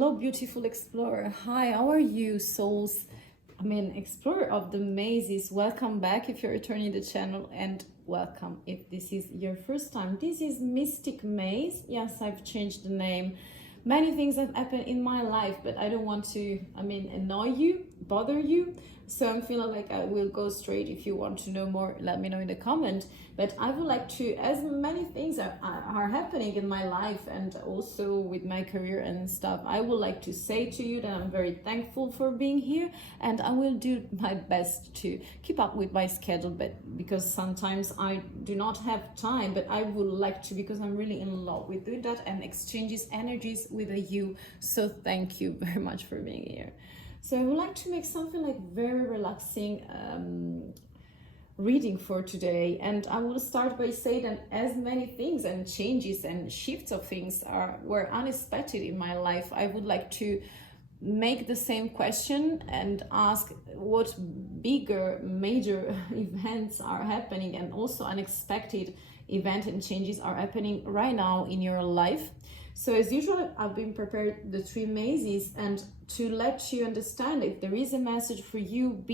Hello, beautiful explorer. Hi, how are you, souls? Explorer of the mazes. Welcome back if you're returning to the channel, and welcome if this is your first time. This is Mystic Maze. Yes, I've changed the name. Many things have happened in my life, but I don't want to, annoy you, bother you. So I'm feeling like I will go straight. If you want to know more, let me know in the comment. But I would like to, as many things are happening in my life and also with my career and stuff, I would like to say to you that I'm very thankful for being here, and I will do my best to keep up with my schedule, but because sometimes I do not have time, but I would like to, because I'm really in love with doing that and exchanges energies with you. So thank you very much for being here. So I would like to make something like very relaxing reading for today, and I will start by saying that as many things and changes and shifts of things were unexpected in my life, I would like to make the same question and ask what bigger major events are happening, and also unexpected event and changes are happening right now in your life. So as usual, I've been prepared the 3 mazes, and to let you understand if there is a message for you,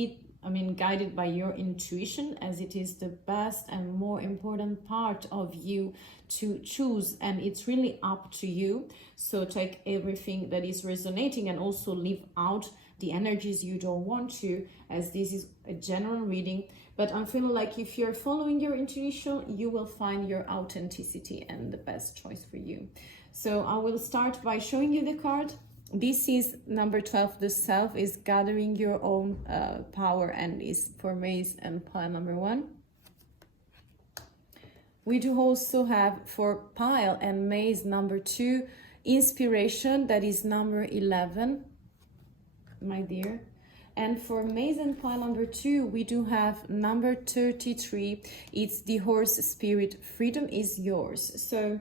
guided by your intuition, as it is the best and more important part of you to choose, and it's really up to you. So take everything that is resonating and also leave out the energies you don't want to, as this is a general reading. But I'm feeling like if you're following your intuition, you will find your authenticity and the best choice for you. So I will start by showing you the card. This is number 12. The self is gathering your own power, and is for maze and pile number 1. We do also have for pile and maze number 2, inspiration, that is number 11, my dear. And for maze and pile number 2, we do have number 33. It's the horse spirit. Freedom is yours. So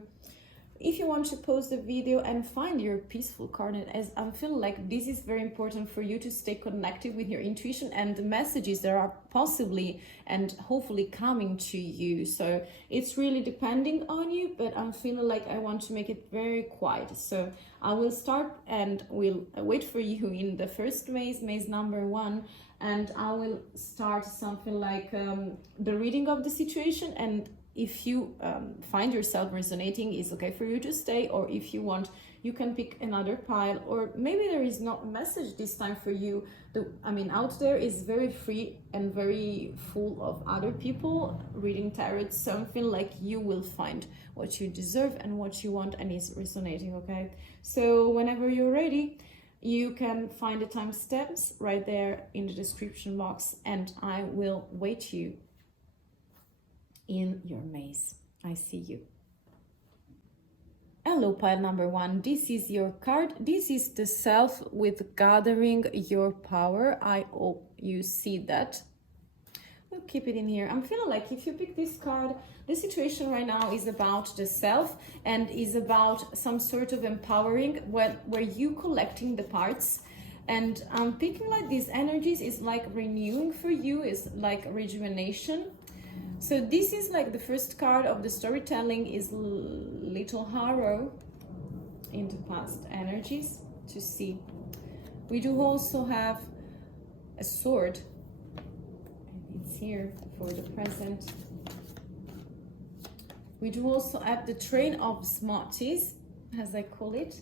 if you want to pause the video and find your peaceful card, as I feel like this is very important for you to stay connected with your intuition and the messages that are possibly and hopefully coming to you. So it's really depending on you, but I'm feeling like I want to make it very quiet. So I will start and will wait for you in the first maze, maze number 1, and I will start something like the reading of the situation, and if you find yourself resonating, it's okay for you to stay, or if you want, you can pick another pile, or maybe there is no message this time for you. Out there is very free and very full of other people reading tarot, something like you will find what you deserve and what you want, and it's resonating, okay? So whenever you're ready, you can find the timestamps right there in the description box, and I will wait you in your maze. I see you. Hello, pile number 1. This is your card. This is the self with gathering your power. I hope you see that. We'll keep it in here. I'm feeling like if you pick this card, the situation right now is about the self and is about some sort of empowering where you collecting the parts. And I'm picking like these energies is like renewing for you, is like rejuvenation. So this is like the first card of the storytelling is little harrow into past energies to see. We do also have a sword. It's here for the present. We do also have the train of smarties, as I call it,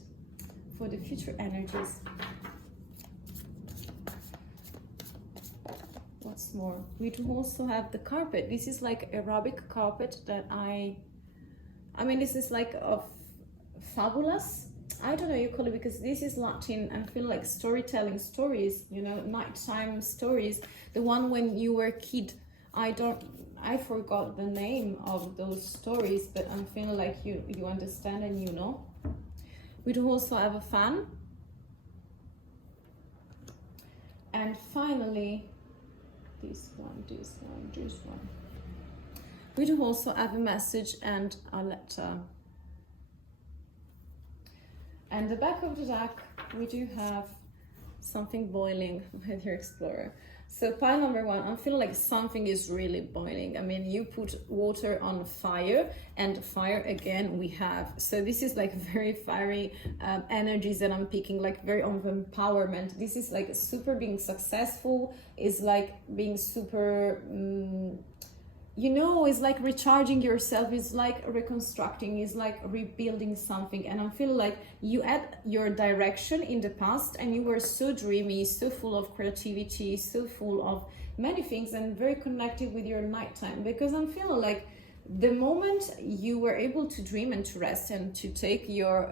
for the future energies. What's more, we do also have the carpet. This is like aerobic carpet that this is like a fabulous, I don't know you call it, because this is Latin and feel like storytelling stories, nighttime stories. The one when you were a kid, I forgot the name of those stories, but I'm feeling like you understand and you know. We do also have a fan. And finally, this one. We do also have a message and a letter. And the back of the deck, we do have something boiling with your explorer. So pile number one, I'm feeling like something is really boiling. I mean, you put water on fire, and fire again we have. So this is like very fiery energies that I'm picking, like very of empowerment. This is like super being successful, is like being super, you know, it's like recharging yourself, it's like reconstructing, it's like rebuilding something. And I feel like you had your direction in the past and you were so dreamy, so full of creativity, so full of many things, and very connected with your nighttime, because I'm feeling like the moment you were able to dream and to rest and to take your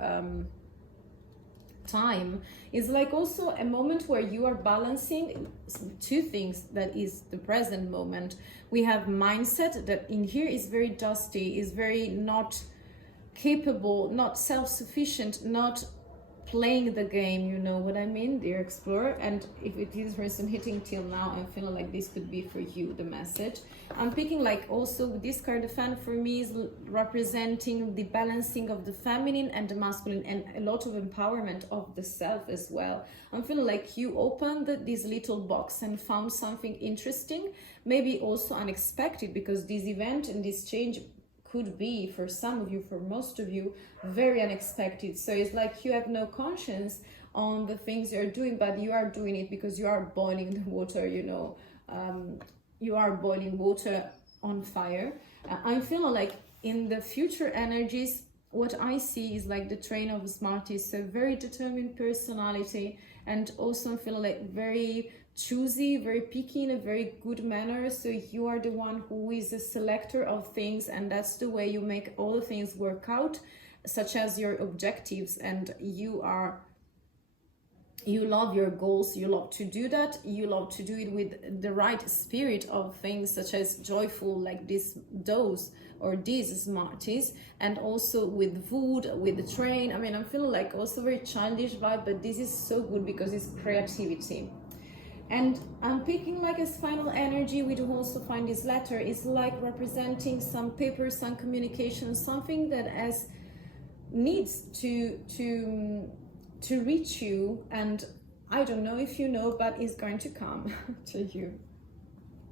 time is like also a moment where you are balancing two things. That is the present moment. We have mindset that in here is very dusty, is very not capable, not self-sufficient, not playing the game, you know what I mean, dear explorer. And if it is resonating till now, I'm feeling like this could be for you, the message. I'm picking like also this card, the fan, for me is representing the balancing of the feminine and the masculine, and a lot of empowerment of the self as well. I'm feeling like you opened this little box and found something interesting, maybe also unexpected, because this event and this change could be, for some of you, for most of you, very unexpected. So it's like you have no conscience on the things you're doing, but you are doing it because you are boiling the water, you know, you are boiling water on fire. I'm feeling like in the future energies, what I see is like the train of smarties, so very determined personality, and also I'm feeling like very choosy, very picky in a very good manner. So you are the one who is a selector of things, and that's the way you make all the things work out, such as your objectives. And you love your goals, you love to do that, you love to do it with the right spirit of things, such as joyful, like this dose or these smarties, and also with food, with the train. I mean, I'm feeling like also very childish vibe, but this is so good because it's creativity. And I'm picking like as final energy, we do also find this letter is like representing some paper, some communication, something that needs to reach you. And I don't know if you know, but it's going to come to you.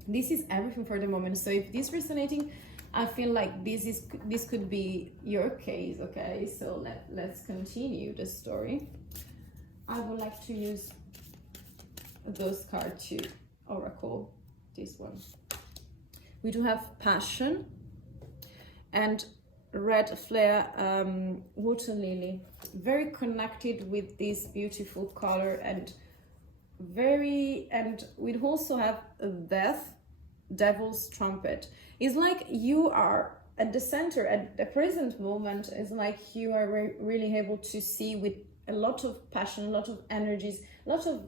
This is everything for the moment. So if this is resonating, I feel like this could be your case. Okay, so let's continue the story. I would like to use those cards to oracle this one. We do have passion and red flare, water lily, very connected with this beautiful color, and we also have a death, devil's trumpet. It's like you are at the center at the present moment. It's like you are really able to see with a lot of passion, a lot of energies, a lot of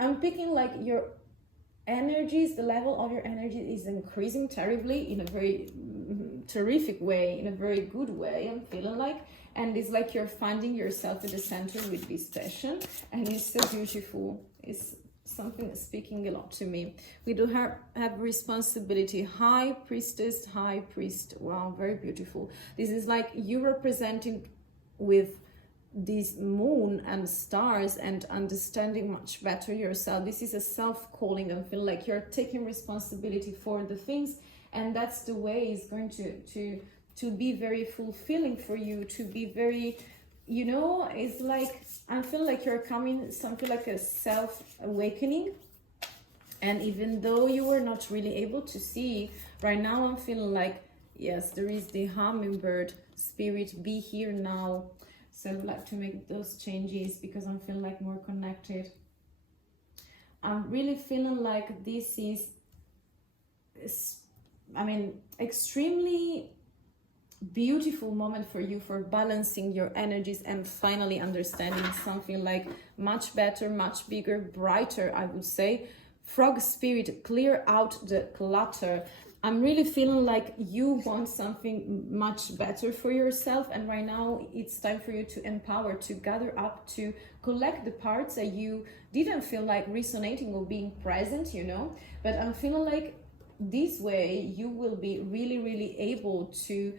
I'm picking like your energies, the level of your energy is increasing terribly in a very terrific way, in a very good way, I'm feeling like. And it's like you're finding yourself at the center with this passion, and it's so beautiful. It's something that's speaking a lot to me. We do have responsibility, high priestess, high priest. Wow, very beautiful. This is like you representing with this moon and stars and understanding much better yourself. This is a self-calling. I feel like you're taking responsibility for the things, and that's the way it's going to be very fulfilling for you, to be very, you know, it's like I feel like you're coming something like a self-awakening. And even though you were not really able to see right now, I'm feeling like yes, there is the hummingbird spirit, be here now. So I would like to make those changes because I'm feeling like more connected. I'm really feeling like this is, I mean, extremely beautiful moment for you for balancing your energies and finally understanding something like much better, much bigger, brighter, I would say. Frog spirit, clear out the clutter. I'm really feeling like you want something much better for yourself, and right now it's time for you to empower, to gather up, to collect the parts that you didn't feel like resonating or being present, you know. But I'm feeling like this way you will be really, really able to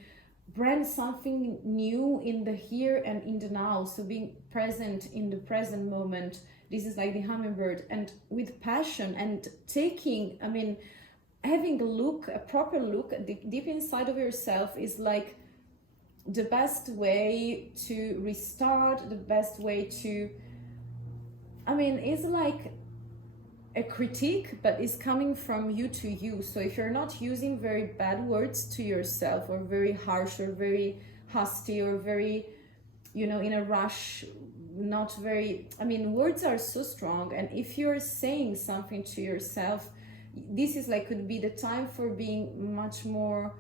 brand something new in the here and in the now. So being present in the present moment. This is like the hummingbird, and with passion and taking, I mean, having a proper look deep inside of yourself is like the best way to restart, the best way to, I mean, it's like a critique, but it's coming from you to you. So if you're not using very bad words to yourself, or very harsh, or very hasty, or very, you know, in a rush, not very, I mean, words are so strong. And if you're saying something to yourself, this is like, could be the time for being much more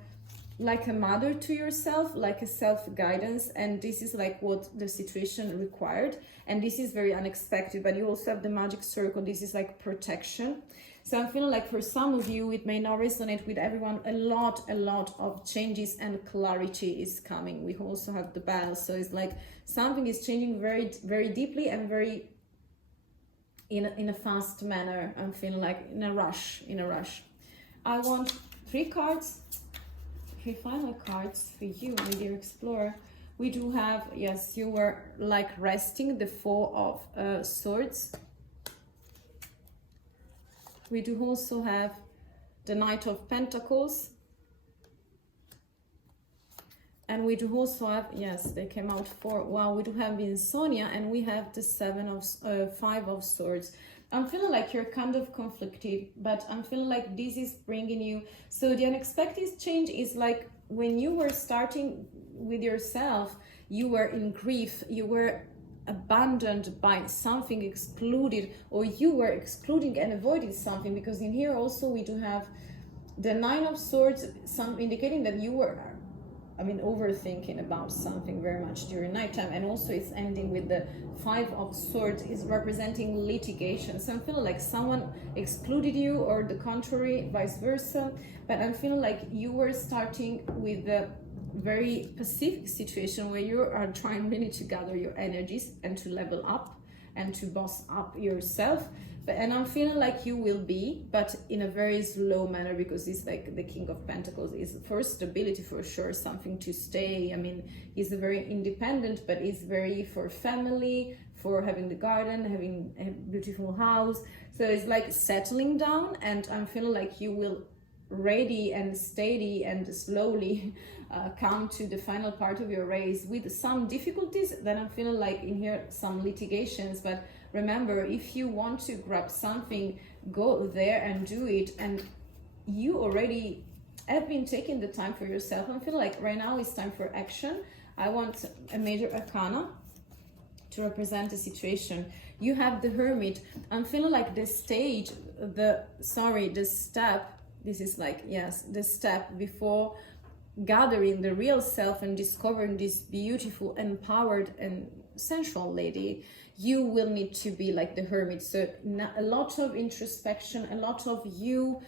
like a mother to yourself, like a self-guidance. And this is like what the situation required. And this is very unexpected, but you also have the magic circle. This is like protection. So I'm feeling like for some of you, it may not resonate with everyone. A lot of changes and clarity is coming. We also have the bell. So it's like something is changing very deeply and very in a fast manner. I'm feeling like in a rush. I want 3 cards, 3 final cards for you, my dear explorer. We do have, yes, you were like resting, the 4 of Swords. We do also have the Knight of Pentacles. And we do also have, yes, they came out 4. Wow, we do have insomnia, and we have the 5 of Swords. I'm feeling like you're kind of conflicted, but I'm feeling like this is bringing you. So the unexpected change is like when you were starting with yourself, you were in grief, you were abandoned by something, excluded, or you were excluding and avoiding something, because in here also we do have the 9 of Swords, some indicating that you were, I mean, overthinking about something very much during nighttime. And also it's ending with the 5 of Swords, is representing litigation. So I'm feeling like someone excluded you, or the contrary, vice versa. But I'm feeling like you were starting with a very specific situation where you are trying really to gather your energies and to level up and to boss up yourself. And I'm feeling like you will be, but in a very slow manner, because it's like the King of Pentacles is for stability, for sure, something to stay. I mean, he's very independent, but he's very for family, for having the garden, having a beautiful house. So it's like settling down, and I'm feeling like you will ready and steady and slowly come to the final part of your race with some difficulties. Then I'm feeling like in here some litigations, but remember, if you want to grab something, go there and do it. And you already have been taking the time for yourself. I feel like right now it's time for action. I want a major arcana to represent the situation. You have the Hermit. I'm feeling like the stage, the step, this is like, yes, the step before gathering the real self and discovering this beautiful, empowered and sensual lady. You will need to be like the Hermit. So a lot of introspection, a lot of you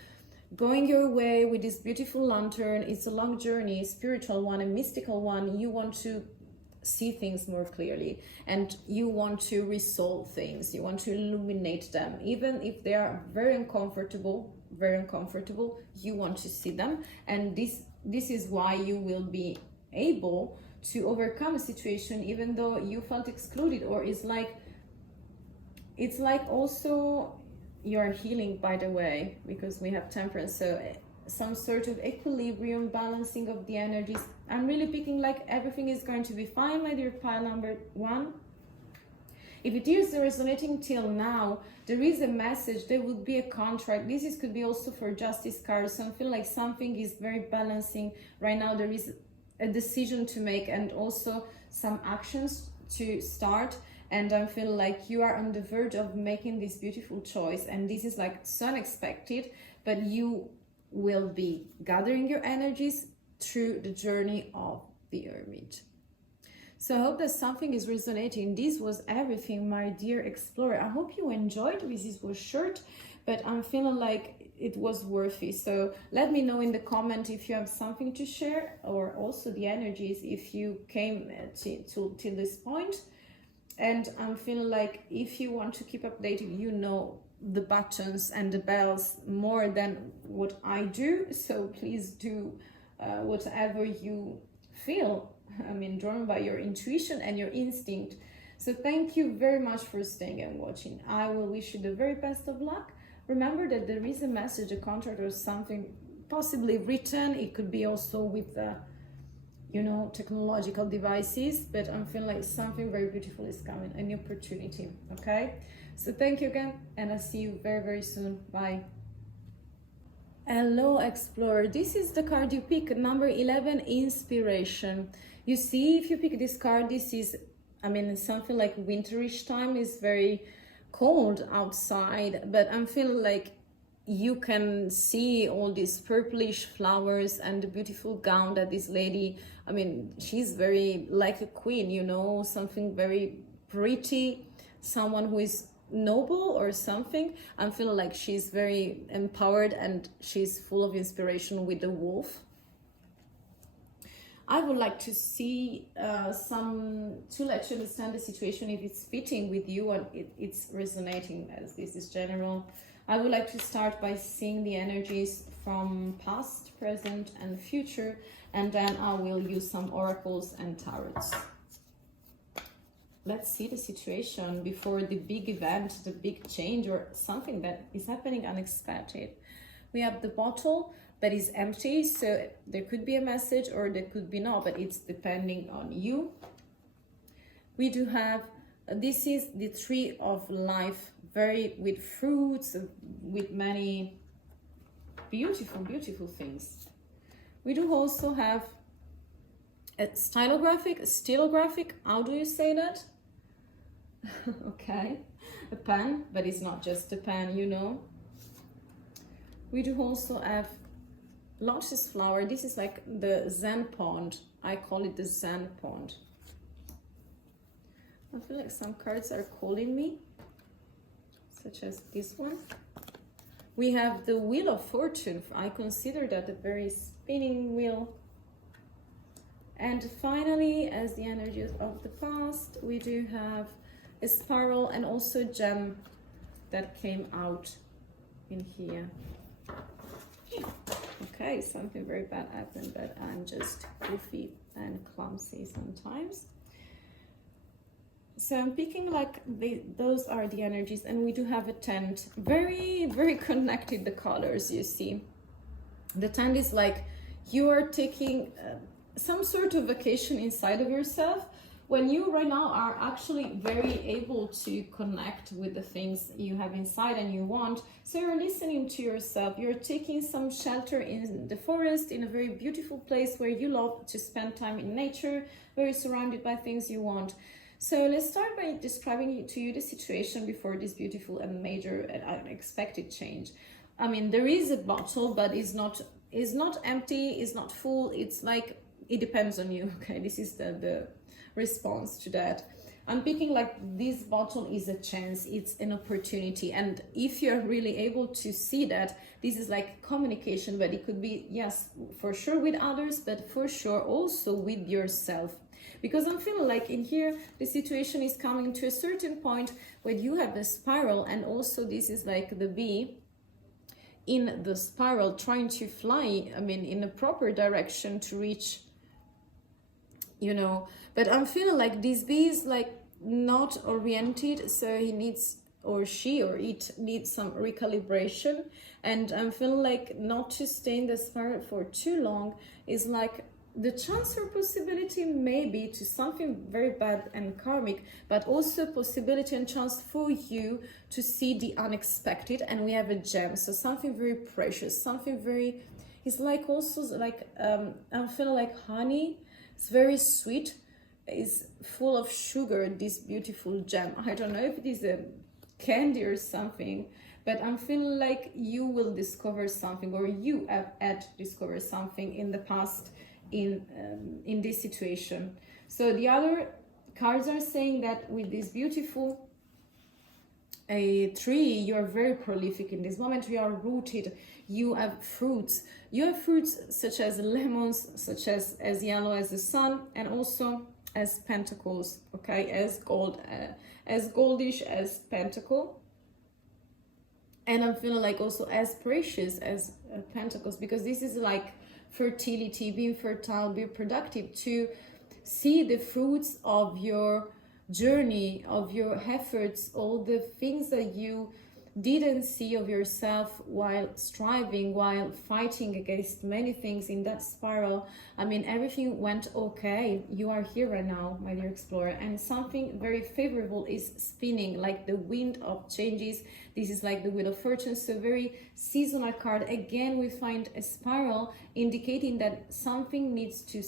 going your way with this beautiful lantern. It's a long journey, a spiritual one, a mystical one. You want to see things more clearly, and you want to resolve things. You want to illuminate them, even if they are very uncomfortable, you want to see them. And this is why you will be able to overcome a situation even though you felt excluded, or it's like also you're healing, by the way, because we have Temperance. So some sort of equilibrium, balancing of the energies. I'm really picking like everything is going to be fine, my dear pile number 1. If it is resonating till now, there is a message, there would be a contract. This could be also for Justice cards. So I feel like something is very balancing right now. There is a decision to make and also some actions to start. And I feel like you are on the verge of making this beautiful choice. And this is like so unexpected, but you will be gathering your energies through the journey of the Hermit. So I hope that something is resonating. This was everything, my dear explorer. I hope you enjoyed. This was short, but I'm feeling like it was worthy. So let me know in the comment if you have something to share, or also the energies if you came till this point. And I'm feeling like if you want to keep updated, you know the buttons and the bells more than what I do. So please do whatever you feel, I mean, drawn by your intuition and your instinct. So thank you very much for staying and watching. I will wish you the very best of luck. Remember that there is a message, a contract or something possibly written. It could be also with you know, technological devices, but I'm feeling like something very beautiful is coming, a new opportunity. Okay, so thank you again, and I'll see you very, very soon. Bye. Hello Explorer, this is the card you pick, number 11, Inspiration. You see, if you pick this card, this is, I mean, something like winterish time. Is very cold outside, but I'm feeling like you can see all these purplish flowers and the beautiful gown that this lady, I mean, she's very like a queen, you know, something very pretty, someone who is noble or something. I'm feeling like she's very empowered and she's full of inspiration with the wolf. I would like to see to let you understand the situation, if it's fitting with you and it's resonating, as this is general. I would like to start by seeing the energies from past, present and future, and then I will use some oracles and tarots. Let's see the situation before the big event, the big change, or something that is happening unexpected. We have the bottle that is empty, so there could be a message or there could be not, but it's depending on you. We do have, this is the tree of life, very with fruits, with many beautiful, beautiful things. We do also have a stylographic, how do you say that? Okay, a pen, but it's not just a pen, you know. We do also have lotus flower. This is like the Zen pond. I call it the Zen pond. I feel like some cards are calling me, such as this one. We have the Wheel of Fortune. I consider that a very spinning wheel. And finally, as the energies of the past, we do have a spiral and also gem that came out in here. Okay, something very bad happened, but I'm just goofy and clumsy sometimes. So I'm picking like those are the energies, and we do have a tent. Very, very connected, the colors, you see. The tent is like you are taking some sort of vacation inside of yourself, when you right now are actually very able to connect with the things you have inside and you want. So you're listening to yourself, you're taking some shelter in the forest, in a very beautiful place where you love to spend time in nature, very surrounded by things you want. So let's start by describing to you the situation before this beautiful and major and unexpected change. I mean, there is a bottle, but it's not empty, it's not full, it's like, it depends on you. Okay, this is the response to that. I'm picking like this bottle is a chance, it's an opportunity, and if you're really able to see that, this is like communication, but it could be, yes, for sure with others, but for sure also with yourself. Because I'm feeling like in here the situation is coming to a certain point where you have the spiral, and also this is like the bee in the spiral trying to fly, I mean, in a proper direction to reach, you know. But I'm feeling like this bee is like not oriented, so he needs, or she or it needs some recalibration. And I'm feeling like not to stay in the spiral for too long is like the chance or possibility maybe to something very bad and karmic, but also possibility and chance for you to see the unexpected. And we have a gem, so something very precious, something very, it's like also like I'm feeling like honey. It's very sweet, it's full of sugar, this beautiful gem. I don't know if it is a candy or something, but I'm feeling like you will discover something, or you have had discovered something in the past in this situation. So the other cards are saying that with this beautiful a tree, you are very prolific in this moment, you are rooted, you have fruits such as lemons, such as yellow as the sun, and also as pentacles, okay, as gold, as goldish as pentacle. And I'm feeling like also as precious as pentacles, because this is like fertility, being fertile, be productive, to see the fruits of your journey, of your efforts, all the things that you didn't see of yourself while striving, while fighting against many things in that spiral. I mean, everything went okay. You are here right now, my dear explorer, and something very favorable is spinning, like the wind of changes. This is like the wheel of fortune, so very seasonal card. Again, we find a spiral indicating that something needs to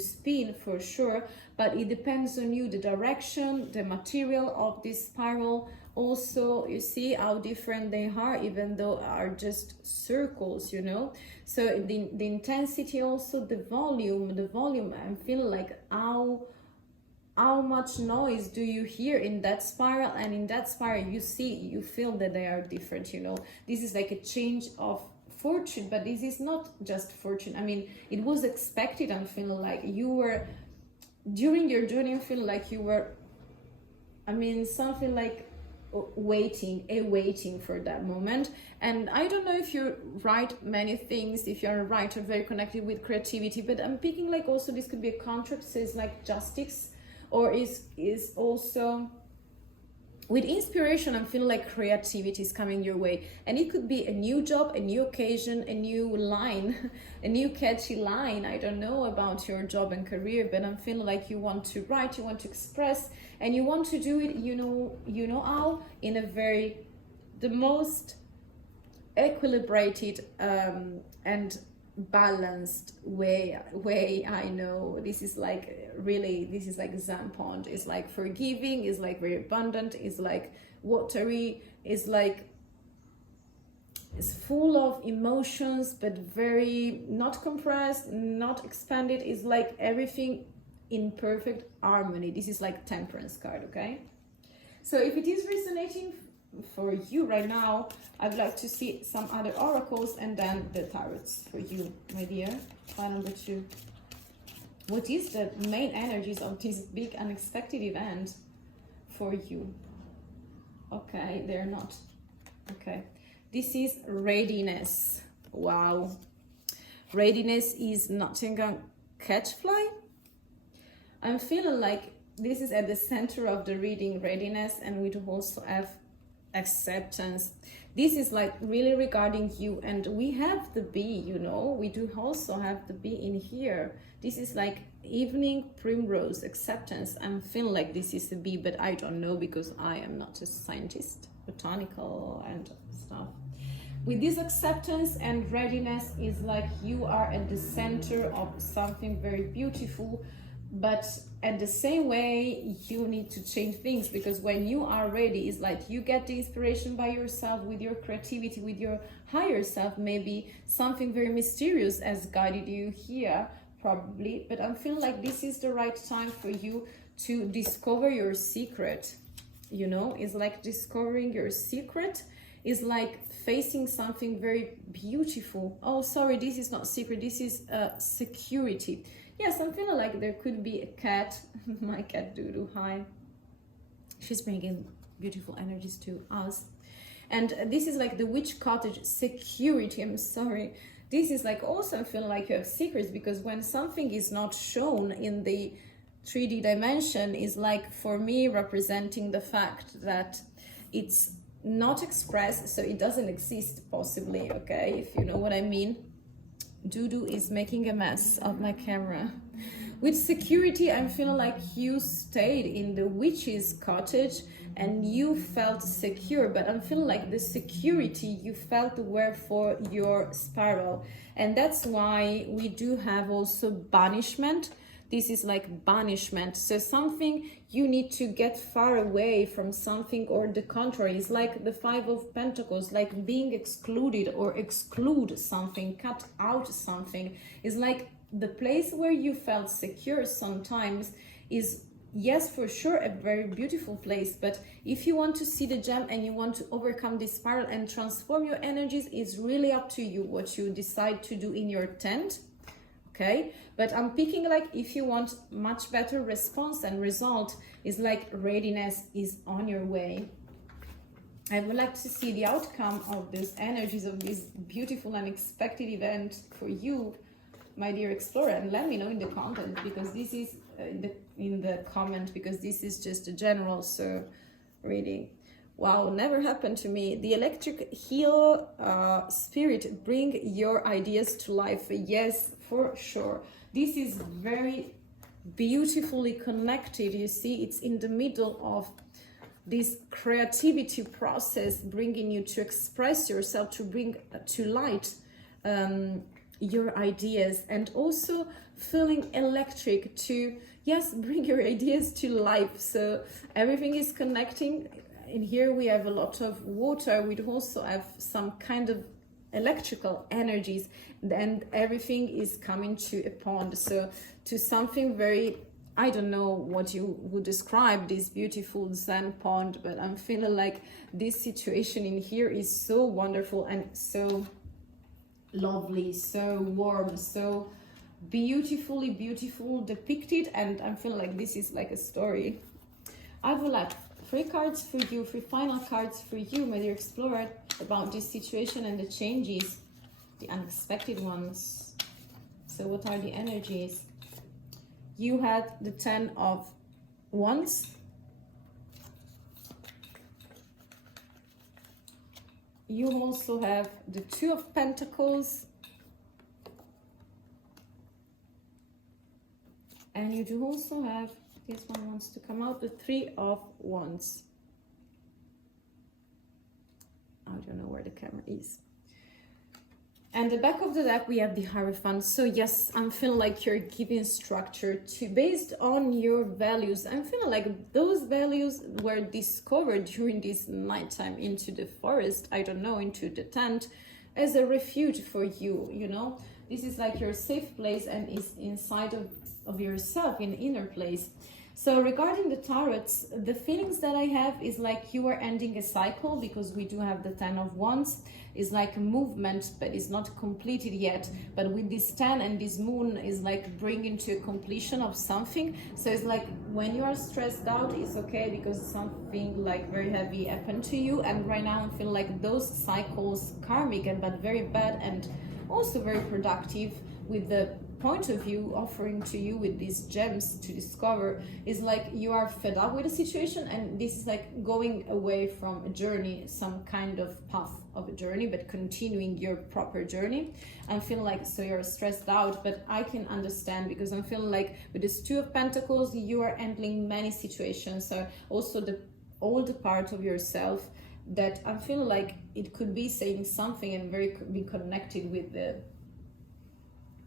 spin for sure, but it depends on you, the direction, the material of this spiral. Also, you see how different they are, even though are just circles, you know. So the intensity, also the volume, I'm feeling like how much noise do you hear in that spiral, and in that spiral you feel that they are different, you know. This is like a change of fortune, but this is not just fortune. I mean, it was expected. I'm feeling like you were, during your journey, I feel like you were, I mean, something like waiting for that moment. And I don't know if you write many things, if you're a writer very connected with creativity, but I'm picking like also this could be a contract, says like justice, or is also with inspiration. I'm feeling like creativity is coming your way, and it could be a new job, a new occasion, a new line, a new catchy line. I don't know about your job and career, but I'm feeling like you want to write, you want to express, and you want to do it, you know how, in a very, the most equilibrated and balanced way. I know this is like really, this is like Zampond, is like forgiving, is like very abundant, is like watery, is like, it's full of emotions, but very not compressed, not expanded, is like everything in perfect harmony. This is like Temperance card, okay? So if it is resonating for you right now, I'd like to see some other oracles and then the tarots for you, my dear. File number 2. What is the main energies of this big unexpected event for you? Okay, they're not. Okay, this is readiness. Wow. Readiness is nothing gonna catch fly. I'm feeling like this is at the center of the reading, readiness, and we do also have acceptance. This is like really regarding you, and we have the bee, you know, we do also have the bee in here. This is like evening primrose, acceptance. I'm feeling like this is the bee, but I don't know because I am not a scientist, botanical and stuff. With this acceptance and readiness is like you are at the center of something very beautiful, but at the same way you need to change things, because when you are ready, it's like you get the inspiration by yourself, with your creativity, with your higher self. Maybe something very mysterious has guided you here, probably, but I'm feeling like this is the right time for you to discover your secret, you know. It's like discovering your secret, is like facing something very beautiful. Oh, sorry, this is not secret, this is security. Yes, I'm feeling like there could be a cat. My cat Doodoo, hi. She's bringing beautiful energies to us. And this is like the witch cottage, security. I'm sorry. This is like also, I'm feeling like you have secrets, because when something is not shown in the 3D dimension, is like for me representing the fact that it's not expressed, so it doesn't exist possibly, okay, if you know what I mean. Doodoo is making a mess of my camera. With security, I'm feeling like you stayed in the witch's cottage and you felt secure, but I'm feeling like the security you felt were for your spiral. And that's why we do have also banishment. This is like banishment. So something you need to get far away from something, or the contrary. It's like the 5 of Pentacles, like being excluded or exclude something, cut out something. It's like the place where you felt secure sometimes is, yes, for sure, a very beautiful place. But if you want to see the gem and you want to overcome this spiral and transform your energies, it's really up to you what you decide to do in your tent. Okay, but I'm picking like if you want much better response and result, is like readiness is on your way. I would like to see the outcome of these energies of this beautiful unexpected event for you. my dear explorer, and let me know in the content, because this is in the comment, because this is just a general reading. Wow, never happened to me. The electric heel spirit, bring your ideas to life. Yes, for sure. This is very beautifully connected. You see, it's in the middle of this creativity process, bringing you to express yourself, to bring to light your ideas, and also feeling electric to, yes, bring your ideas to life. So everything is connecting. In here we have a lot of water. We also have some kind of electrical energies, and everything is coming to a pond, so to something very, I don't know what you would describe this beautiful Zen pond, but I'm feeling like this situation in here is so wonderful and so lovely, so warm, so beautiful depicted, and I'm feeling like this is like a story. I would like 3 cards for you, 3 final cards for you, my dear explorer, about this situation and the changes, the unexpected ones. So what are the energies? You had the 10 of Wands. You also have the 2 of Pentacles. And you do also have, this one wants to come out, the 3 of Wands. I don't know where the camera is. And the back of the deck, we have the Hierophant. So yes, I'm feeling like you're giving structure to, based on your values. I'm feeling like those values were discovered during this nighttime into the forest, I don't know, into the tent, as a refuge for you, you know. This is like your safe place and is inside of yourself, in inner place. So regarding the tarots, the feelings that I have is like you are ending a cycle, because we do have the 10 of Wands. It's like a movement, but it's not completed yet. But with this 10 and this moon is like bringing to a completion of something. So it's like when you are stressed out, it's okay, because something like very heavy happened to you. And right now I feel like those cycles, karmic and but very bad and also very productive, with the point of view offering to you with these gems to discover, is like you are fed up with the situation, and this is like going away from a journey, some kind of path of a journey, but continuing your proper journey. I'm feeling like, so you're stressed out, but I can understand, because I'm feeling like with this 2 of Pentacles, you are handling many situations. So also the old part of yourself that I'm feeling like it could be saying something and very be connected with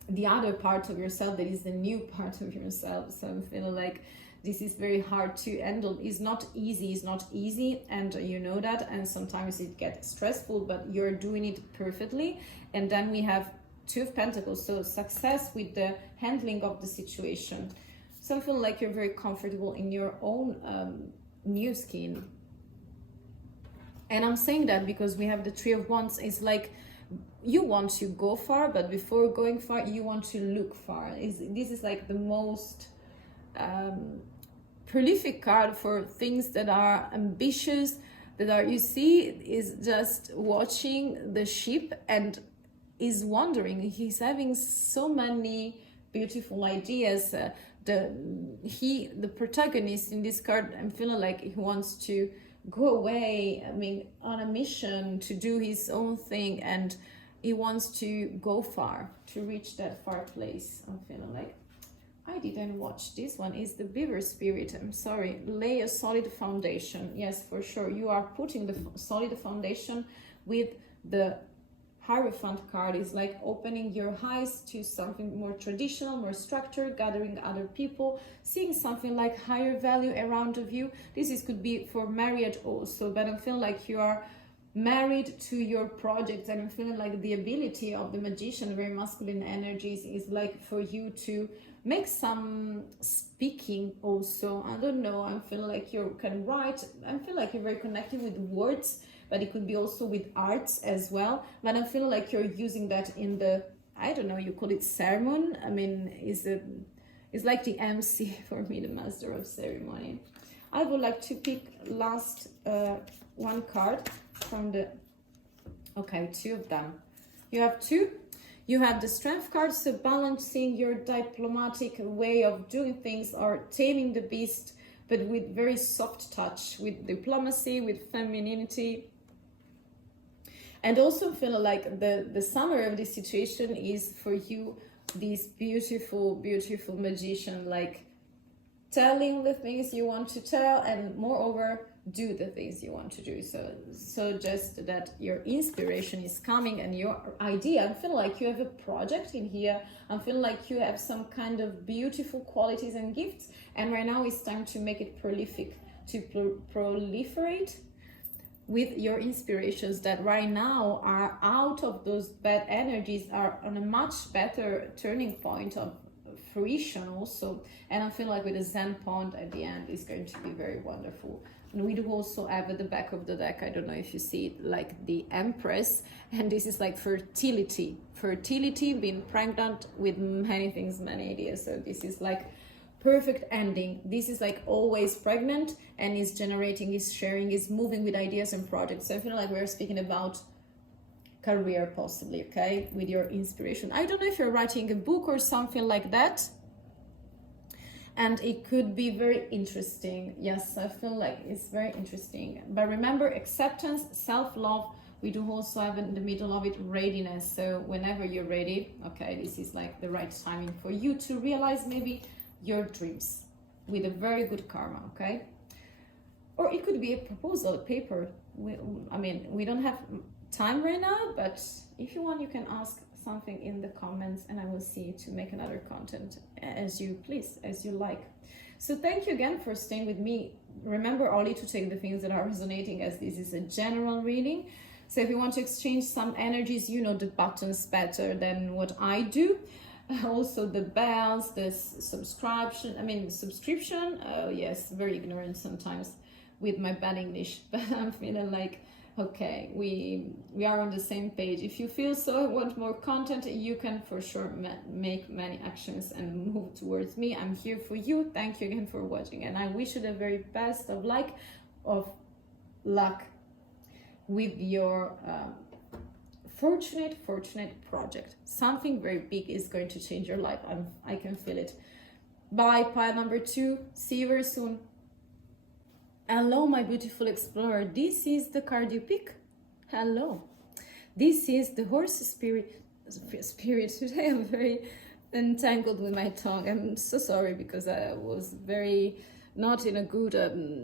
the other part of yourself that is the new part of yourself. So I'm feeling like this is very hard to handle. It's not easy, and you know that, and sometimes it gets stressful, but you're doing it perfectly. And then we have 2 of Pentacles, so success with the handling of the situation. So I feel like you're very comfortable in your own new skin. And I'm saying that because we have the 3 of Wands. It's like you want to go far, but before going far, you want to look far. This is like the most prolific card for things that are ambitious, that are, you see, is just watching the sheep and is wandering. He's having so many beautiful ideas. The protagonist in this card, I'm feeling like he wants to go away, I mean, on a mission to do his own thing, and he wants to go far, to reach that far place. I'm feeling like, I didn't watch this one, is the Beaver Spirit. I'm sorry. Lay a solid foundation. Yes, for sure. You are putting the solid foundation with the Hierophant card. Is like opening your eyes to something more traditional, more structured, gathering other people, seeing something like higher value around of you. Could be for marriage also, but I'm feeling like you are married to your project, and I'm feeling like the ability of the Magician, very masculine energies, is like for you to make some speaking also. I don't know, I'm feeling like you can write. I feel like you're very connected with words, but it could be also with arts as well. But I feel like you're using that in the, I don't know, you call it sermon. I mean, it's like the MC for me, the master of ceremony. I would like to pick last one card from the, okay, 2 of them. You have 2. You have the Strength card, so balancing your diplomatic way of doing things or taming the beast, but with very soft touch, with diplomacy, with femininity. And also feel like the summary of this situation is for you, this beautiful, beautiful magician, like telling the things you want to tell, and moreover, do the things you want to do. So just that your inspiration is coming and your idea. I feel like you have a project in here. I feel like you have some kind of beautiful qualities and gifts, and right now it's time to make it prolific, to proliferate with your inspirations that right now are out of those bad energies, are on a much better turning point of fruition also. And I feel like with a Zen pond at the end is going to be very wonderful. And we do also have at the back of the deck, I don't know if you see it, like the Empress, and this is like fertility, being pregnant with many things, many ideas. So this is like perfect ending. This is like always pregnant and is generating, is sharing, is moving with ideas and projects. So I feel like we're speaking about career possibly, okay, with your inspiration. I don't know if you're writing a book or something like that, and it could be very interesting. Yes, I feel like it's very interesting. But remember, acceptance, self-love. We do also have in the middle of it readiness. So whenever you're ready, okay, this is like the right timing for you to realize maybe your dreams with a very good karma, okay? Or it could be a proposal, a paper. We don't have time right now, but if you want, you can ask something in the comments and I will see to make another content as you please, as you like. So thank you again for staying with me. Remember only to take the things that are resonating, as this is a general reading. So if you want to exchange some energies, you know the buttons better than what I do. Also the bells, the subscription, oh yes, very ignorant sometimes with my bad English, but I'm feeling like, okay, we are on the same page. If you feel so, want more content, you can for sure make many actions and move towards me. I'm here for you. Thank you again for watching, and I wish you the very best of luck with your fortunate project. Something very big is going to change your life. I can feel it. Bye, pile number 2. See you very soon. Hello, my beautiful explorer. This is the card you pick. Hello. This is the horse spirit. Today I'm very entangled with my tongue. I'm so sorry because I was very not in a good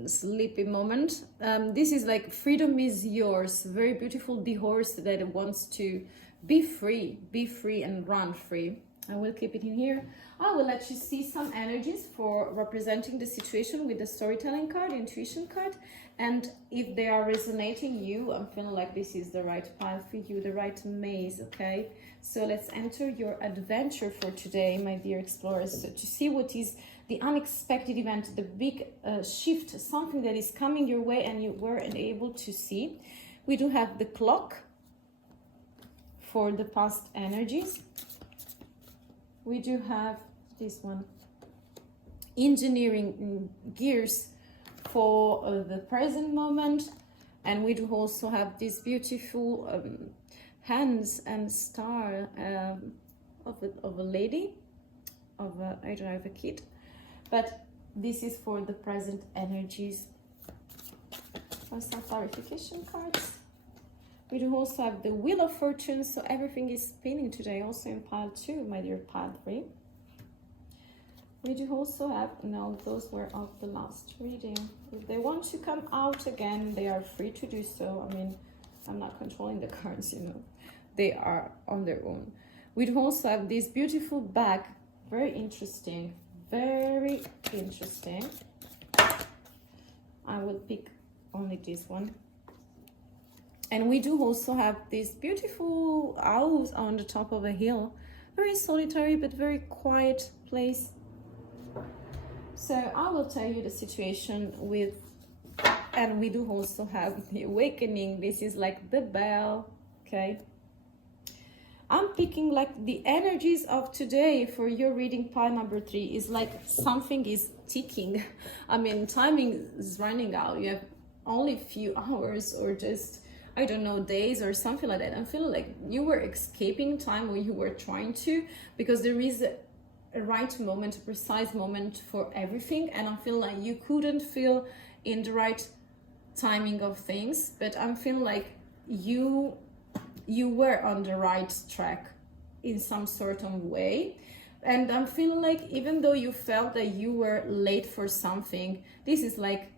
sleepy moment. This is like freedom is yours. Very beautiful. The horse that wants to be free and run free. I will keep it in here. I will let you see some energies for representing the situation with the storytelling card, intuition card. And if they are resonating you, I'm feeling like this is the right path for you, the right maze, okay? So let's enter your adventure for today, my dear explorers. So to see what is the unexpected event, the big shift, something that is coming your way and you weren't able to see. We do have the clock for the past energies. We do have this one, engineering gears for the present moment, and we do also have this beautiful hands and star of a lady, I don't have a kid, but this is for the present energies. For some clarification cards. We do also have the Wheel of Fortune, so everything is spinning today, also in pile 2, my dear pile 3. We do also have, no, those were of the last reading. If they want to come out again, they are free to do so. I'm not controlling the cards, They are on their own. We do also have this beautiful bag, very interesting, very interesting. I will pick only this one. And we do also have this beautiful house on the top of a hill. Very solitary, but very quiet place. So I will tell you the situation with, and we do also have the awakening. This is like the bell, okay? I'm picking like the energies of today for your reading pile number 3 is like something is ticking. Timing is running out. You have only a few hours or just I don't know, days or something like that. I'm feeling like you were escaping time, or you were trying to, because there is a right moment, a precise moment for everything, and I feel like you couldn't feel in the right timing of things, but I'm feeling like you were on the right track in some sort of way. And I'm feeling like even though you felt that you were late for something, this is like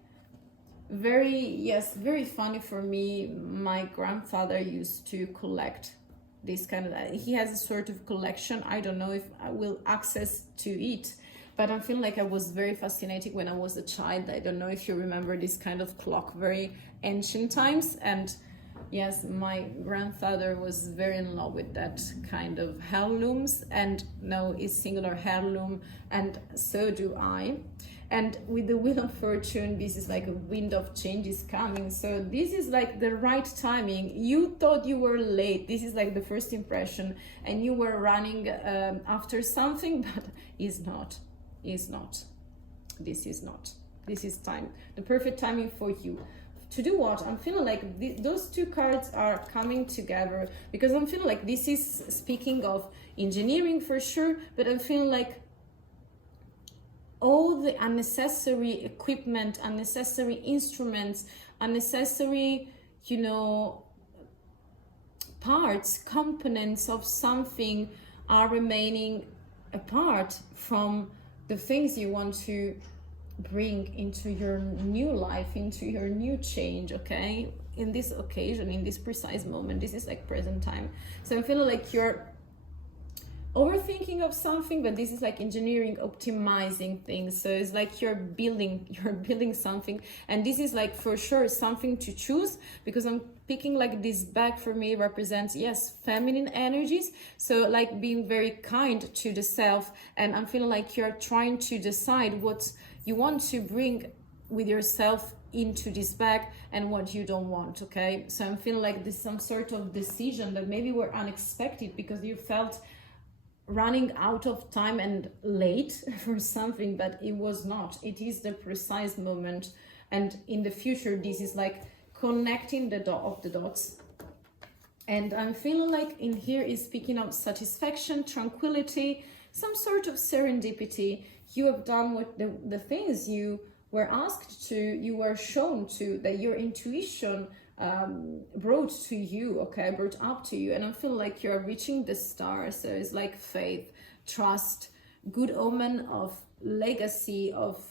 very funny for me. My grandfather used to collect this kind of, he has a sort of collection. I don't know if I will access to it, but I feel like I was very fascinated when I was a child. I don't know if you remember this kind of clock, very ancient times. And yes, my grandfather was very in love with that kind of heirlooms, and no, it's singular heirloom, and so do I. And with the Wheel of Fortune, this is like a wind of change is coming. So this is like the right timing. You thought you were late. This is like the first impression, and you were running after something, but it's not. It's not. This is not. This is time. The perfect timing for you. To do what? I'm feeling like those two cards are coming together, because I'm feeling like this is speaking of engineering for sure, but I'm feeling like all the unnecessary equipment, unnecessary instruments, unnecessary, you know, parts, components of something are remaining apart from the things you want to bring into your new life, into your new change, okay? In this occasion, in this precise moment, this is like present time. So I'm feeling like you're overthinking of something, but this is like engineering, optimizing things. So it's like you're building something, and this is like for sure something to choose, because I'm picking like this bag for me represents, yes, feminine energies. So like being very kind to the self, and I'm feeling like you're trying to decide what you want to bring with yourself into this bag and what you don't want, okay? So I'm feeling like this is some sort of decision that maybe were unexpected, because you felt running out of time and late for something, but it was not. It is the precise moment, and in the future this is like connecting the dots. And I'm feeling like in here is speaking of satisfaction, tranquility, some sort of serendipity. You have done what the things you were asked to, you were shown to, that your intuition brought to you, okay, brought up to you. And I feel like you're reaching the stars. So it's like faith, trust, good omen of legacy, of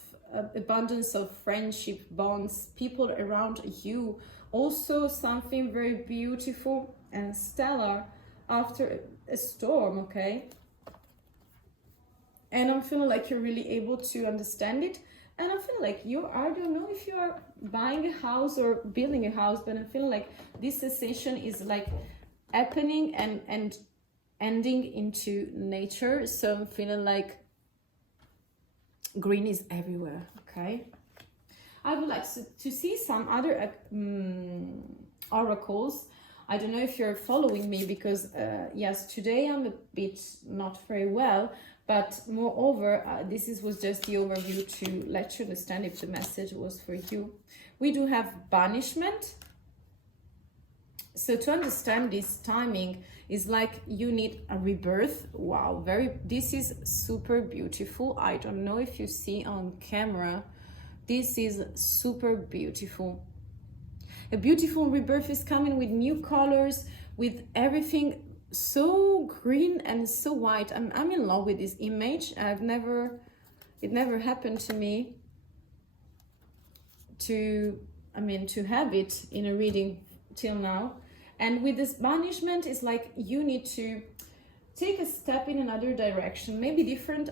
abundance of friendship, bonds, people around you. Also something very beautiful and stellar after a storm, okay? And I'm feeling like you're really able to understand it. And I feel like I don't know if you are buying a house or building a house, but I'm feeling like this sensation is like happening and ending into nature. So I'm feeling like green is everywhere, okay? I would like to see some other oracles. I don't know if you're following me, because yes, today I'm a bit not very well, but moreover, was just the overview to let you understand if the message was for you. We do have banishment. So to understand this timing is like you need a rebirth. Wow, this is super beautiful. I don't know if you see on camera. This is super beautiful. A beautiful rebirth is coming with new colors, with everything so green and so white. I'm in love with this image. It never happened to me to have it in a reading till now. And with this banishment, it's like you need to take a step in another direction, maybe different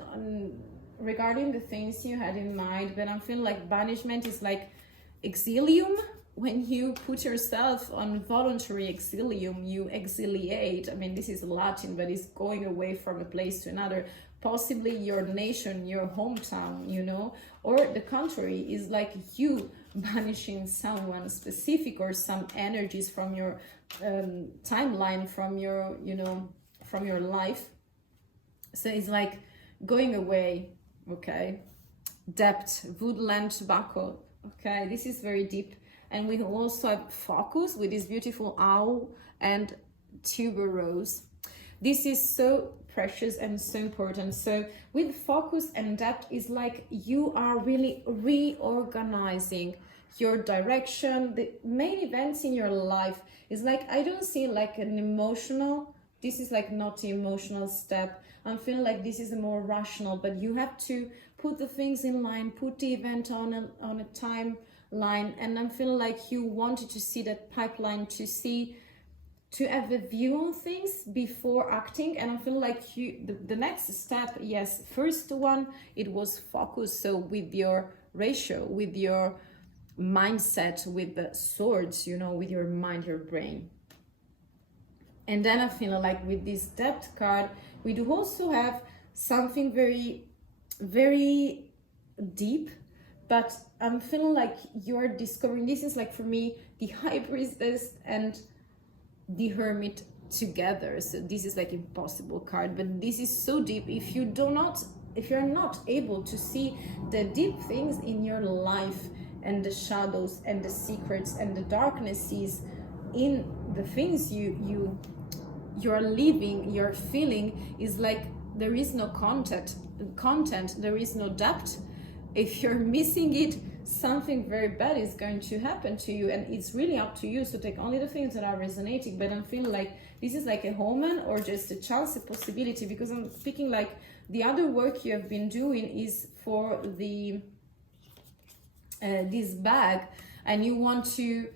regarding the things you had in mind. But I'm feeling like banishment is like exilium. When you put yourself on voluntary exilium, you exiliate. I mean, this is Latin, but it's going away from a place to another, possibly your nation, your hometown, you know, or the contrary is like you banishing someone specific or some energies from your timeline, from your, you know, from your life. So it's like going away, okay? Depth, woodland, tobacco, okay? This is very deep. And we also have focus with this beautiful owl and tuberose. This is so precious and so important. So with focus and depth is like you are really reorganizing your direction. The main events in your life is like, I don't see like an emotional, this is like not the emotional step. I'm feeling like this is a more rational, but you have to put the things in line, put the event on a timeline. And I'm feeling like you wanted to see that pipeline, to have a view on things before acting. And I feel like the next step, yes, first one, it was focus. So with your ratio, with your mindset, with the swords, you know, with your mind, your brain. And then I feel like with this depth card, we do also have something very, very deep, but I'm feeling like you're discovering, this is like for me, the High Priestess and the Hermit together. So this is like impossible card, but this is so deep. If you're not able to see the deep things in your life and the shadows and the secrets and the darknesses in the things you're living, you're feeling, is like there is no content, there is no depth. If you're missing it, something very bad is going to happen to you, and it's really up to you. So take only the things that are resonating. But I'm feeling like this is like a omen or just a chance, a possibility, because I'm speaking like the other work you have been doing is for the this bag, and you want to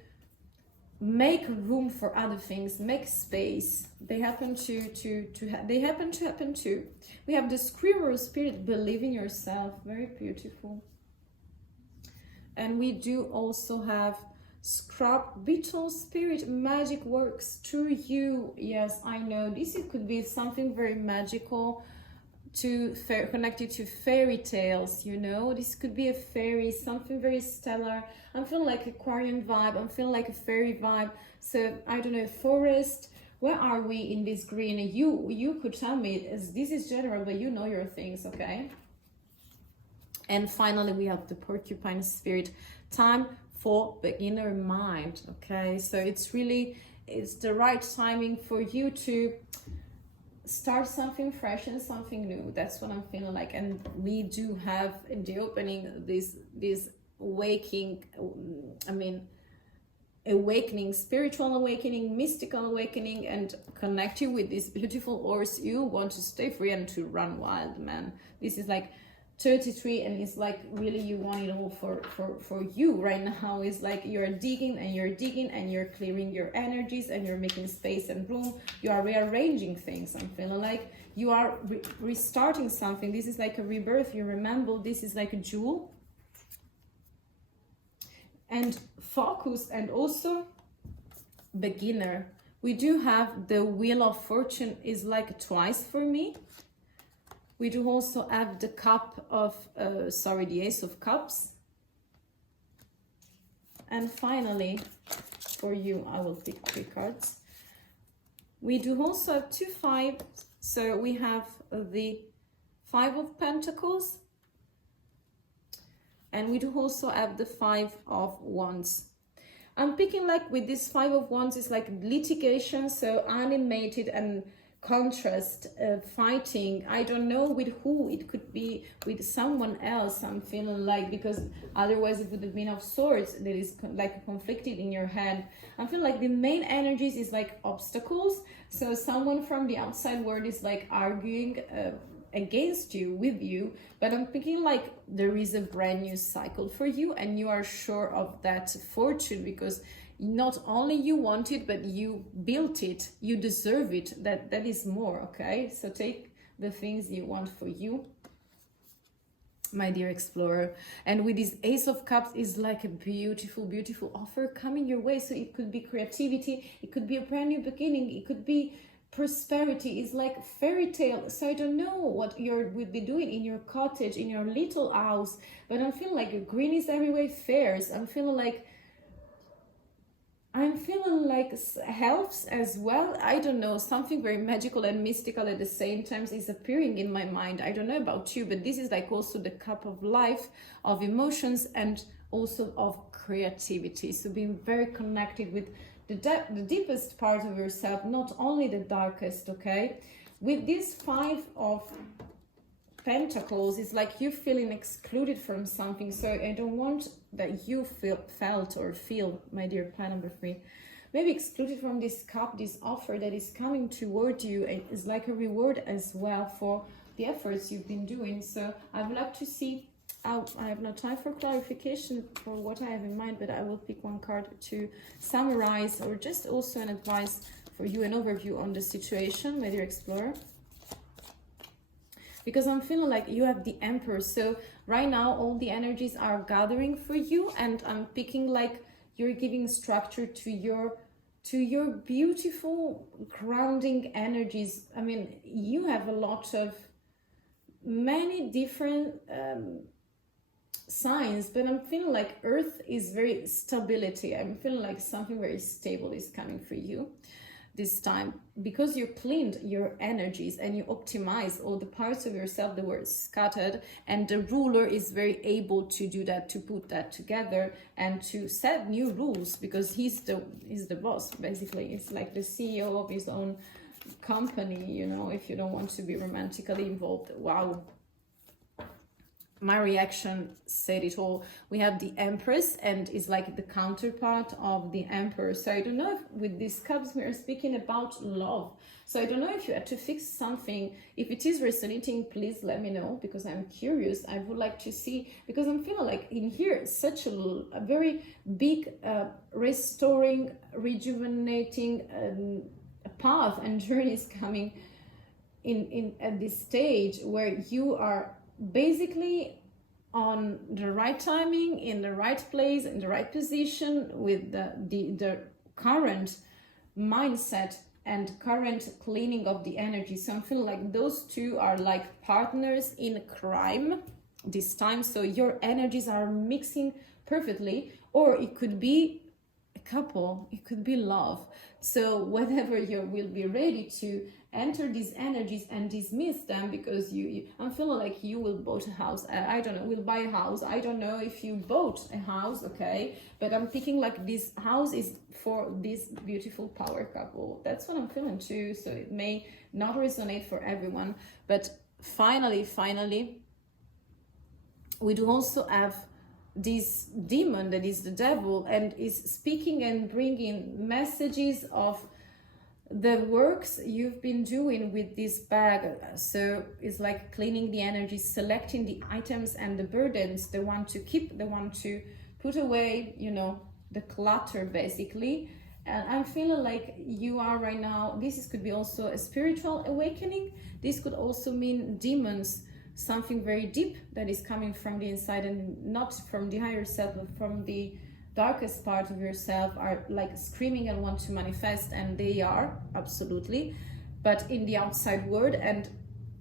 make room for other things, make space. They happen to happen too. We have the Screamer Spirit, believe in yourself, very beautiful. And we do also have Scrap Beetle Spirit, magic works through you. Yes, I know this, it could be something very magical, connected to fairy tales, you know. This could be a fairy, something very stellar. I'm feeling like Aquarian vibe, I'm feeling like a fairy vibe. So I don't know, forest, where are we in this green? You could tell me, this is general, but you know your things, okay? And finally we have the Porcupine Spirit, time for beginner mind, okay? So it's the right timing for you to start something fresh and something new. That's what I'm feeling like. And we do have in the opening this awakening, spiritual awakening, mystical awakening, and connect you with this beautiful horse. You want to stay free and to run wild, man. This is like 33, and it's like really you want it all for you right now. Is like you're digging and you're clearing your energies and you're making space and room. You are rearranging things. I'm feeling like you are restarting something. This is like a rebirth. You remember, this is like a jewel. And focus, and also beginner. We do have the Wheel of Fortune, is like twice for me. We do also have the the Ace of Cups. And finally, for you, I will pick 3 cards. We do also have 2 5s. So we have the 5 of Pentacles. And we do also have the 5 of Wands. I'm picking like with this 5 of Wands, is like litigation, so animated and contrast, fighting. I don't know with who. It could be with someone else, I'm feeling like, because otherwise it would have been of Swords that is like conflicted in your head. I feel like the main energies is like obstacles, so someone from the outside world is like arguing against you, with you, but I'm thinking like there is a brand new cycle for you, and you are sure of that fortune, because not only you want it, but you built it, you deserve it. That is more, okay? So take the things you want for you, my dear explorer. And with this Ace of Cups is like a beautiful offer coming your way. So it could be creativity, it could be a brand new beginning, it could be prosperity. Is like fairy tale. So I don't know what you would be doing in your cottage, in your little house, but I'm feeling like green is everywhere, fairs. I'm feeling like health as well. I don't know, something very magical and mystical at the same time is appearing in my mind. I don't know about you, but this is like also the cup of life, of emotions, and also of creativity. So being very connected with the deepest part of yourself, not only the darkest, okay? With this 5 of Pentacles, it's like you're feeling excluded from something. So I don't want that you feel, my dear pile number 3, maybe excluded from this cup, this offer that is coming toward you. It is like a reward as well for the efforts you've been doing. So I would like to see, I have no time for clarification for what I have in mind, but I will pick one card to summarize, or just also an advice for you, an overview on the situation, my dear explorer. Because I'm feeling like you have the Emperor. So right now, all the energies are gathering for you, and I'm picking like you're giving structure to your beautiful grounding energies. I mean, you have a lot of many different signs, but I'm feeling like Earth is very stability. I'm feeling like something very stable is coming for you this time, because you cleaned your energies and you optimize all the parts of yourself that were scattered, and the ruler is very able to do that, to put that together and to set new rules, because he's the boss basically. It's like the CEO of his own company, you know, if you don't want to be romantically involved. Wow, my reaction said it all. We have the Empress, and is like the counterpart of the Emperor. So I don't know if with these cups we are speaking about love. So I don't know if you had to fix something. If it is resonating, please let me know, because I'm curious. I would like to see, because I'm feeling like in here such a very big restoring, rejuvenating path and journey is coming in at this stage, where you are basically on the right timing, in the right place, in the right position, with the current mindset and current cleaning of the energy. So I feel like those two are like partners in crime this time. So your energies are mixing perfectly, or it could be a couple, it could be love. So whenever you will be ready to enter these energies and dismiss them, because I'm feeling like you will bought a house. I don't know, will buy a house. I don't know if you bought a house, okay? But I'm thinking like this house is for this beautiful power couple. That's what I'm feeling too. So it may not resonate for everyone, but finally, we do also have this demon that is the devil, and is speaking and bringing messages of the works you've been doing with this bag. So it's like cleaning the energy, selecting the items and the burdens, the one to keep, the one to put away, you know, the clutter basically. And I'm feeling like you are right now, could be also a spiritual awakening. This could also mean demons, something very deep that is coming from the inside, and not from the higher self, but from the darkest part of yourself, are like screaming and want to manifest, and they are absolutely, but in the outside world. And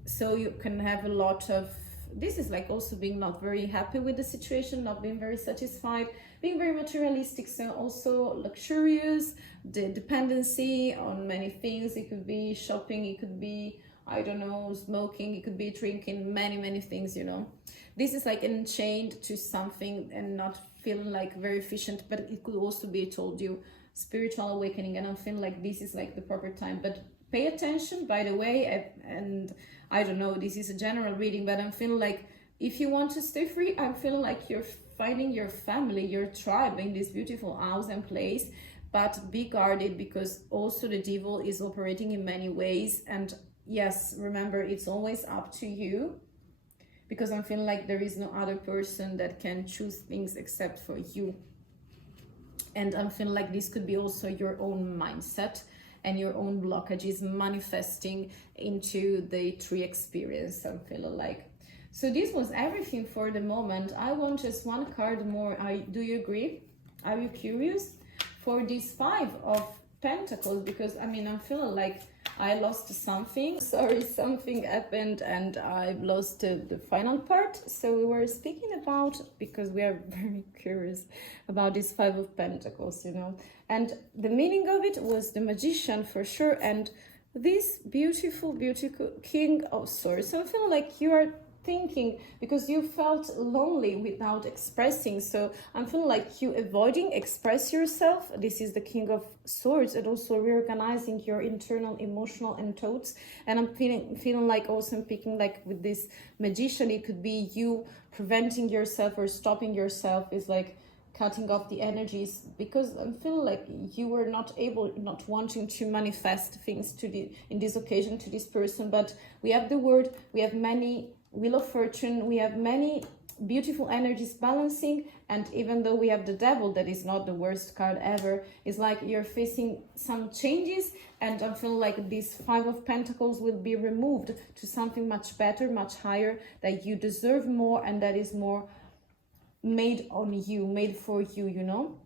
so you can have a lot of, this is like also being not very happy with the situation, not being very satisfied, being very materialistic, so also luxurious, the dependency on many things. It could be shopping, it could be, I don't know, smoking, it could be drinking, many things, you know. This is like enchained to something and not feeling like very efficient, but it could also be, I told you, spiritual awakening. And I'm feeling like this is like the proper time. But pay attention, by the way, and I don't know, this is a general reading, but I'm feeling like if you want to stay free, I'm feeling like you're finding your family, your tribe in this beautiful house and place. But be guarded, because also the devil is operating in many ways. And yes, remember, it's always up to you, because I'm feeling like there is no other person that can choose things except for you. And I'm feeling like this could be also your own mindset and your own blockages manifesting into the tree experience, I'm feeling like. So this was everything for the moment. I want just one card more. Do you agree? Are you curious? For this 5 of Pentacles, because I mean, I'm feeling like I lost something. Sorry, something happened and I've lost the final part. So we were speaking about, because we are very curious about this 5 of Pentacles, you know. And the meaning of it was the Magician for sure. And this beautiful King of Swords. So I feel like you are thinking because you felt lonely without expressing. So I'm feeling like you avoiding express yourself. This is the King of Swords, and also reorganizing your internal emotional and thoughts. And I'm feeling like also I'm picking like with this Magician, it could be you preventing yourself or stopping yourself, is like cutting off the energies, because I'm feeling like you were not wanting to manifest things in this occasion to this person. But we have the Word, we have many Wheel of Fortune, we have many beautiful energies balancing, and even though we have the Devil, that is not the worst card ever, it's like you're facing some changes, and I'm feeling like this Five of Pentacles will be removed to something much better, much higher, that you deserve more, and that is more made on you, made for you, you know.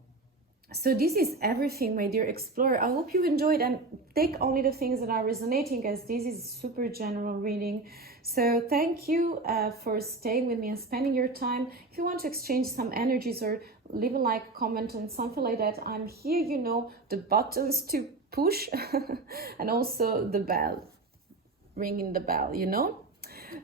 So this is everything, my dear explorer. I hope you enjoyed, and take only the things that are resonating, as this is super general reading. So thank you for staying with me and spending your time. If you want to exchange some energies or leave a like, comment, and something like that, I'm here, you know, the buttons to push and also the bell, ringing the bell, you know.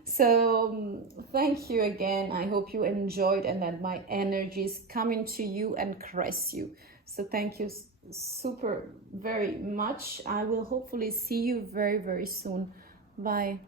So thank you again. I hope you enjoyed, and that my energies come into you and caress you. So thank you super very much. I will hopefully see you very, very soon. Bye.